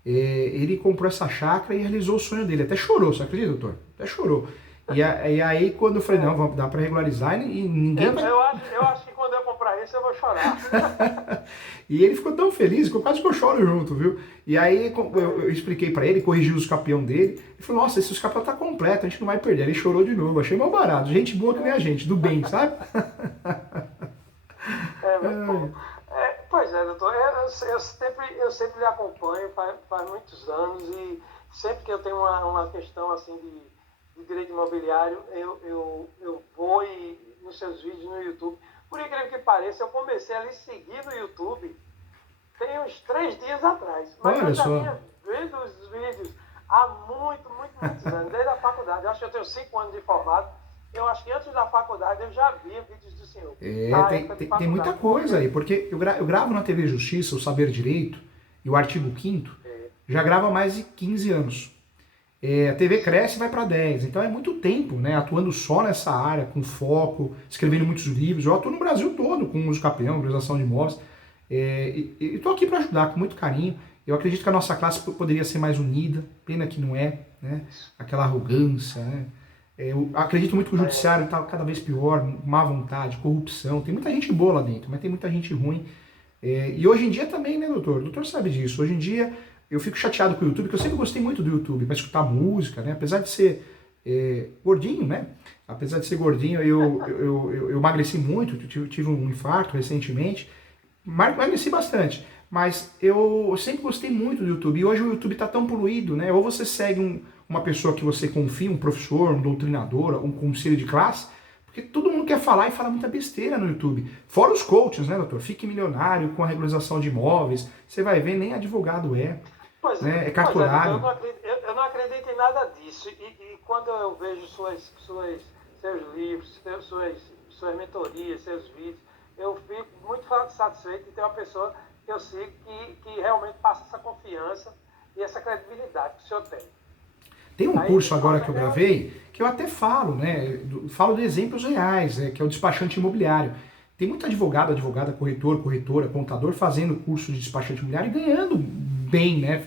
Ele comprou essa chácara e realizou o sonho dele. Até chorou, você acredita, doutor? Até chorou. E aí, quando eu falei, não, dá para regularizar e ninguém vai... Eu acho que quando eu comprar isso, eu vou chorar. E ele ficou tão feliz que eu quase que eu choro junto, viu? E aí eu expliquei para ele, corrigi os capião dele. Ele falou, nossa, esse capião tá completo, a gente não vai perder. Ele chorou de novo, achei mal barato. Gente boa que nem a gente, do bem, sabe? Muito bom. Pois é, doutor, eu sempre lhe acompanho faz muitos anos e sempre que eu tenho uma questão assim de direito imobiliário, eu vou nos seus vídeos no YouTube. Por incrível que pareça, eu comecei a lhe seguir no YouTube tem uns 3 dias atrás. Mas olha eu já só. vinha vendo os vídeos há muitos anos, desde a faculdade. Eu acho que eu tenho 5 anos de formado. Eu acho que antes da faculdade eu já via vídeos do senhor. Tem muita coisa aí, porque eu gravo na TV Justiça o Saber Direito e o artigo 5º, já gravo há mais de 15 anos. A TV cresce e vai para 10, então é muito tempo, né, atuando só nessa área, com foco, escrevendo muitos livros. Eu atuo no Brasil todo com uso capião, organização de imóveis, e estou aqui para ajudar com muito carinho. Eu acredito que a nossa classe poderia ser mais unida, pena que não é, né, aquela arrogância, né. Eu acredito muito que o judiciário está cada vez pior, má vontade, corrupção, tem muita gente boa lá dentro, mas tem muita gente ruim. E hoje em dia também, né, doutor? O doutor sabe disso. Hoje em dia eu fico chateado com o YouTube, porque eu sempre gostei muito do YouTube, para escutar música, né? Apesar de ser gordinho, né? Apesar de ser gordinho, eu emagreci muito, tive um infarto recentemente, emagreci bastante. Mas eu sempre gostei muito do YouTube, e hoje o YouTube está tão poluído, né? Ou você segue uma pessoa que você confia, um professor, um doutrinador, um conselho de classe, porque todo mundo quer falar e fala muita besteira no YouTube. Fora os coaches, né, doutor? Fique milionário com a regularização de imóveis. Você vai ver, nem advogado Pois né? É cartorário. Eu não acredito em nada disso. E quando eu vejo seus livros, suas mentorias, seus vídeos, eu fico muito satisfeito de ter uma pessoa que eu sigo que realmente passa essa confiança e essa credibilidade que o senhor tem. Tem um curso agora que eu gravei, que eu até falo, né? Falo de exemplos reais, que é o despachante imobiliário. Tem muito advogado, advogada, corretor, corretora, contador fazendo curso de despachante imobiliário e ganhando bem, né?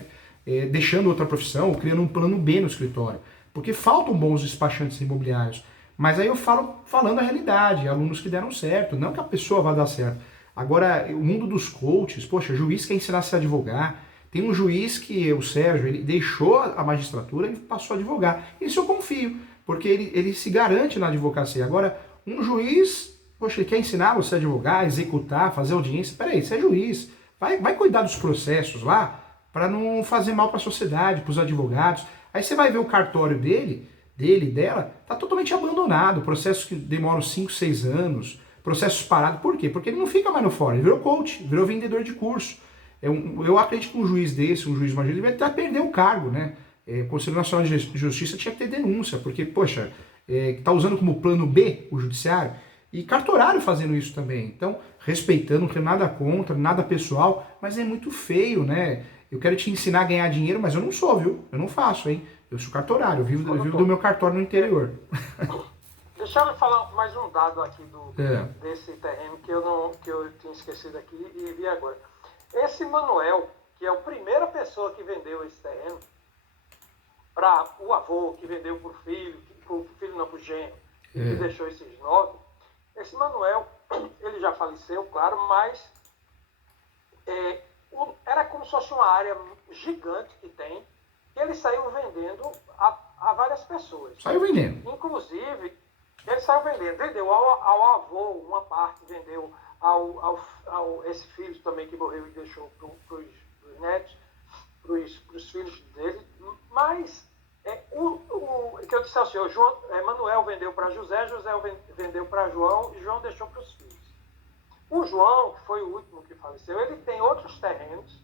Deixando outra profissão, criando um plano B no escritório. Porque faltam bons despachantes imobiliários. Mas aí eu falo falando a realidade, alunos que deram certo, não que a pessoa vá dar certo. Agora, o mundo dos coaches, poxa, juiz quer ensinar a se advogar. Tem um juiz que, o Sérgio, ele deixou a magistratura e passou a advogar. Isso eu confio, porque ele se garante na advocacia. Agora, um juiz, poxa, ele quer ensinar você a advogar, executar, fazer audiência. Peraí, você é juiz. Vai cuidar dos processos lá, para não fazer mal para a sociedade, para os advogados. Aí você vai ver o cartório dele e dela, tá totalmente abandonado. Processos que demoram 5, 6 anos, processos parados. Por quê? Porque ele não fica mais no fórum, ele virou coach, virou vendedor de curso. Eu acredito que um juiz desse, um juiz major, ele vai até perder o cargo, né? O Conselho Nacional de Justiça tinha que ter denúncia, porque, poxa, está usando como plano B o judiciário, e cartorário fazendo isso também. Então, respeitando, não tenho nada contra, nada pessoal, mas é muito feio, né? Eu quero te ensinar a ganhar dinheiro, mas eu não sou, viu? Eu não faço, hein? Eu sou cartorário, eu vivo do meu cartório no interior. Deixa eu falar mais um dado aqui desse terreno que eu tinha esquecido aqui e vi agora. Esse Manuel, que é a primeira pessoa que vendeu esse terreno, para o avô, que vendeu para o filho, para o genro, que deixou esses 9, esse Manuel, ele já faleceu, claro, mas era como se fosse uma área gigante que tem, que ele saiu vendendo a várias pessoas. Saiu vendendo. Inclusive, ele saiu vendendo, vendeu ao avô uma parte, vendeu esse filho também que morreu e deixou para os netos, para os filhos dele, mas disse ao senhor, Manuel vendeu para José, José vendeu para João e João deixou para os filhos. O João, que foi o último que faleceu, ele tem outros terrenos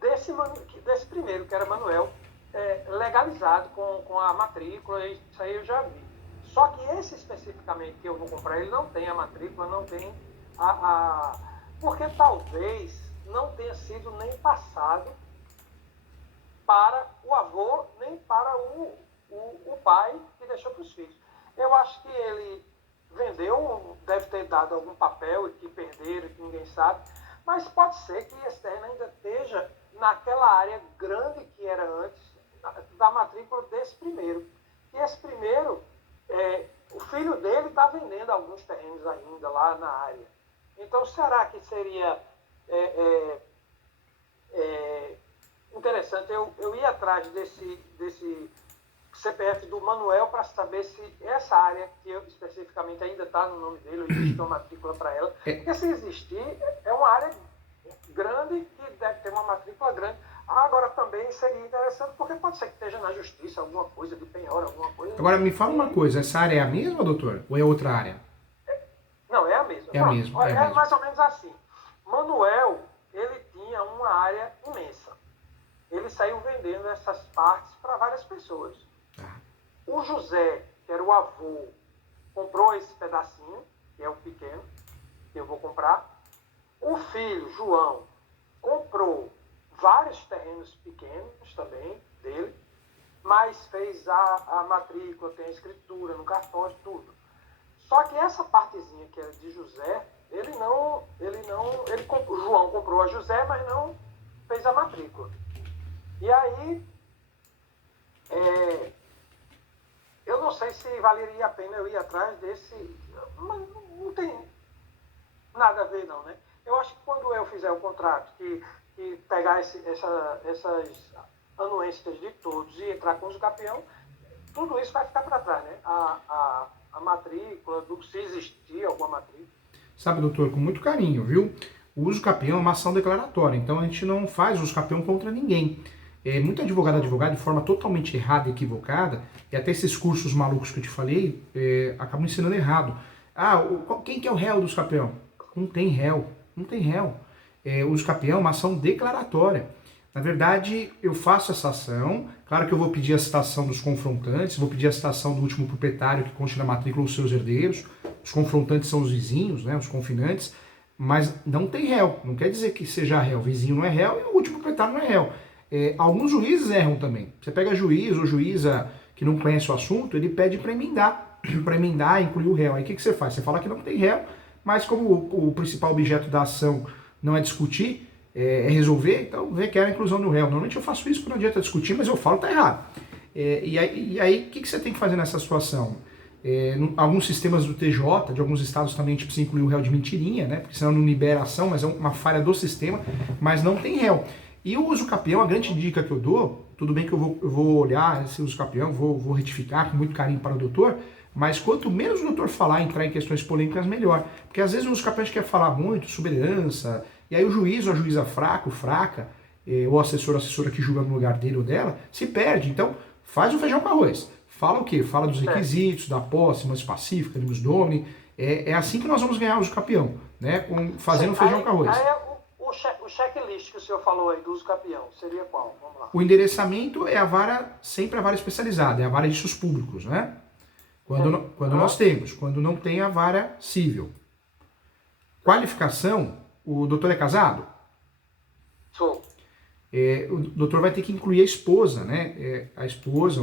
desse primeiro, que era Manuel, legalizado com a matrícula, isso aí eu já vi. Só que esse especificamente que eu vou comprar, ele não tem a matrícula, não tem porque talvez não tenha sido nem passado para o avô, nem para o pai que deixou para os filhos. Eu acho que ele vendeu, deve ter dado algum papel que perderam, que ninguém sabe, mas pode ser que esse terreno ainda esteja naquela área grande que era antes da matrícula desse primeiro. E esse primeiro, o filho dele está vendendo alguns terrenos ainda lá na área. Então, será que seria interessante eu ir atrás desse CPF do Manuel para saber se essa área, que especificamente ainda está no nome dele, ou existe uma matrícula para ela? Porque se existir, é uma área grande que deve ter uma matrícula grande. Agora também seria interessante, porque pode ser que esteja na justiça alguma coisa de penhora, alguma coisa. Agora me fala uma coisa, essa área é a mesma, doutor? Ou é outra área? Não, é a mesma. É a mesma. É mais ou menos assim. Manuel, ele tinha uma área imensa. Ele saiu vendendo essas partes para várias pessoas. O José, que era o avô, comprou esse pedacinho, que é o pequeno, que eu vou comprar. O filho, João, comprou vários terrenos pequenos também dele, mas fez a matrícula, tem a escritura no cartório, tudo. Só que essa partezinha que era de José, o João comprou a José, mas não fez a matrícula. E aí, eu não sei se valeria a pena eu ir atrás desse, mas não tem nada a ver não, né? Eu acho que quando eu fizer o contrato, que pegar essas anuências de todos e entrar com o campeão, tudo isso vai ficar para trás, né? A matrícula, se existir alguma matrícula. Sabe, doutor, com muito carinho, viu? O uso capião é uma ação declaratória, então a gente não faz uso capião contra ninguém. Muito advogado de forma totalmente errada e equivocada, e até esses cursos malucos que eu te falei, acabam ensinando errado. Quem que é o réu do uso capião? Não tem réu, não tem réu. O uso capião é uma ação declaratória. Na verdade, eu faço essa ação, claro que eu vou pedir a citação dos confrontantes, vou pedir a citação do último proprietário que conste na matrícula os seus herdeiros, os confrontantes são os vizinhos, né, os confinantes, mas não tem réu, não quer dizer que seja réu, o vizinho não é réu e o último proprietário não é réu. Alguns juízes erram também, você pega juiz ou juíza que não conhece o assunto, ele pede para emendar, incluir o réu, aí o que você faz? Você fala que não tem réu, mas como o principal objeto da ação não é discutir, resolver, então requer a inclusão do réu. Normalmente eu faço isso porque não adianta discutir, mas eu falo que tá errado. E aí, o que você tem que fazer nessa situação? Alguns sistemas do TJ, de alguns estados também a gente precisa incluir o réu de mentirinha, né? Porque senão não libera a ação, mas é uma falha do sistema, mas não tem réu. E o uso capião, a grande dica que eu dou, tudo bem que eu vou olhar esse uso capião, vou retificar com muito carinho para o doutor, mas quanto menos o doutor falar, entrar em questões polêmicas, melhor. Porque às vezes o uso capião a gente quer falar muito sobre herança, e aí o juiz ou a juíza fraca, ou assessora que julga no lugar dele ou dela, se perde. Então, faz o feijão com arroz. Fala o quê? Fala dos requisitos, da posse, mais pacífica, animus domini. É assim que nós vamos ganhar o uso capião, né? Fazendo feijão com arroz. O checklist que o senhor falou aí do uso capião, seria qual? Vamos lá. O endereçamento é sempre a vara especializada, é a vara de direitos públicos, né? Quando nós temos, quando não tem a vara civil. Qualificação, o doutor é casado? Sou. O doutor vai ter que incluir a esposa, né? A esposa,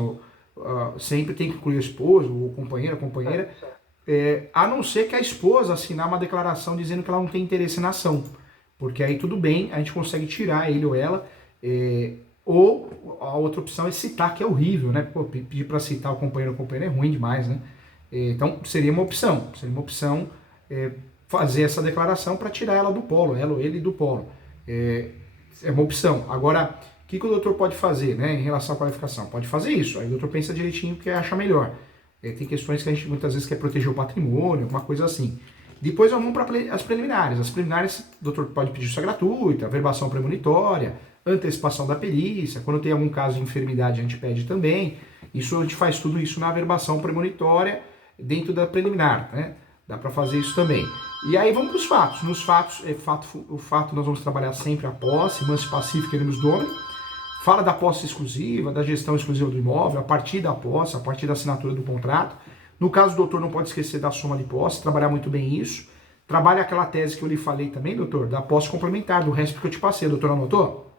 sempre tem que incluir a esposa, ou companheira, a não ser que a esposa assinar uma declaração dizendo que ela não tem interesse na ação. Porque aí tudo bem, a gente consegue tirar ele ou ela, ou a outra opção é citar, que é horrível, né? Pô, pedir para citar o companheiro ou companheira é ruim demais, né? Então seria uma opção fazer essa declaração para tirar ela do polo, ela ou ele do polo. É uma opção. Agora, o que o doutor pode fazer, né, em relação à qualificação? Pode fazer isso, aí o doutor pensa direitinho o que acha melhor. Tem questões que a gente muitas vezes quer proteger o patrimônio, alguma coisa assim. Depois vamos para as preliminares. As preliminares, o doutor pode pedir justiça gratuita, verbação premonitória, antecipação da perícia, quando tem algum caso de enfermidade a gente pede também. Isso a gente faz tudo isso na averbação premonitória dentro da preliminar, né? Dá para fazer isso também. E aí vamos para os fatos. Nos fatos, o fato nós vamos trabalhar sempre a posse, manso pacífico e animus domini. Fala da posse exclusiva, da gestão exclusiva do imóvel, a partir da posse, a partir da assinatura do contrato. No caso do doutor, não pode esquecer da soma de posse, trabalhar muito bem isso. Trabalha aquela tese que eu lhe falei também, doutor, da posse complementar, do resto que eu te passei. Doutor, anotou?